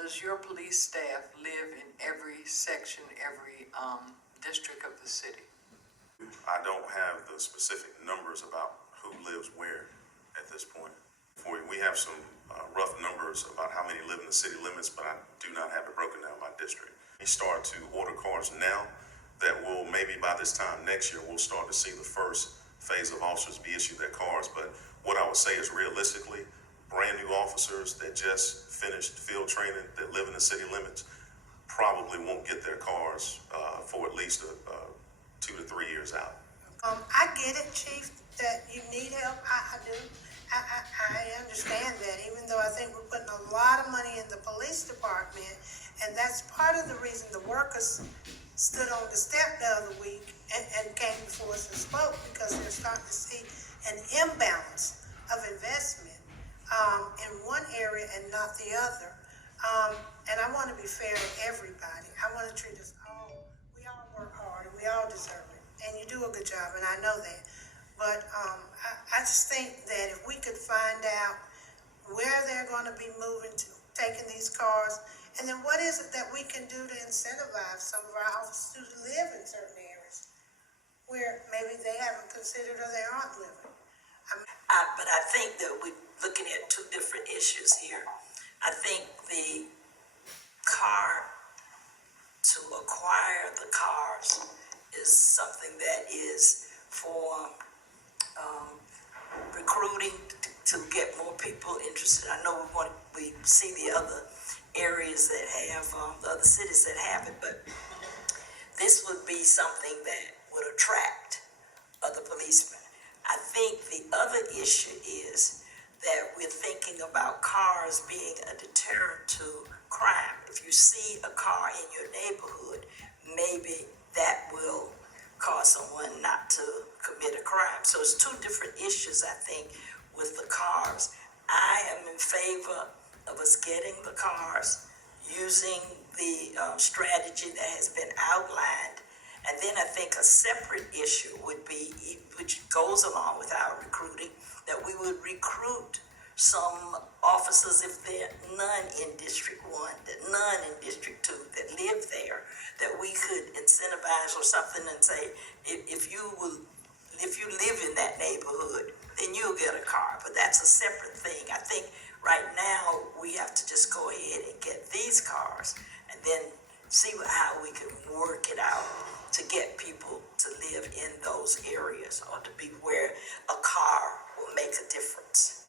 does your police staff live in every section, every district of the city? I don't have the specific numbers about who lives where at this point. We have some rough numbers about how many live in the city limits, but I do not have it broken down by district. We start to order cars now that will, maybe by this time next year, we'll start to see the first phase of officers be issued their cars. But what I would say is realistically, brand new officers that just finished field training that live in the city limits probably won't get their cars for at least 2 to 3 years out. I get it, Chief, that you need help. I do. I understand that, even though I think we're putting a lot of money in the police department, and that's part of the reason the workers stood on the step the other week and came before us and spoke, because they're starting to see an imbalance of investment in one area and not the other. And I want to be fair to everybody. I want to treat us all. We all work hard and we all deserve it. And you do a good job, and I know that. But I just think that if we could find out where they're going to be moving to, taking these cars, and then what is it that we can do to incentivize some of our officers to live in certain areas where maybe they haven't considered or they aren't living. But I think that we're looking at two different issues here. I think the car, to acquire the cars, is something that is for recruiting to get more people interested. I know we see the other areas that have, the other cities that have it, but this would be something that would attract other policemen. I think the other issue is that we're thinking about cars being a deterrent to crime. If you see a car in your neighborhood, maybe that will cause someone not to commit a crime. So it's two different issues, I think, with the cars. I am in favor of us getting the cars, using the strategy that has been outlined. And then I think a separate issue would be, which goes along with our recruiting, that we would recruit some officers, if there are none in District 1, that none in District 2 that live there, that we could incentivize or something and say, if you live in that neighborhood, then you'll get a car. But that's a separate thing. I think right now we have to just go ahead and get these cars and then see how we can work it out to get people to live in those areas or to be where a car will make a difference.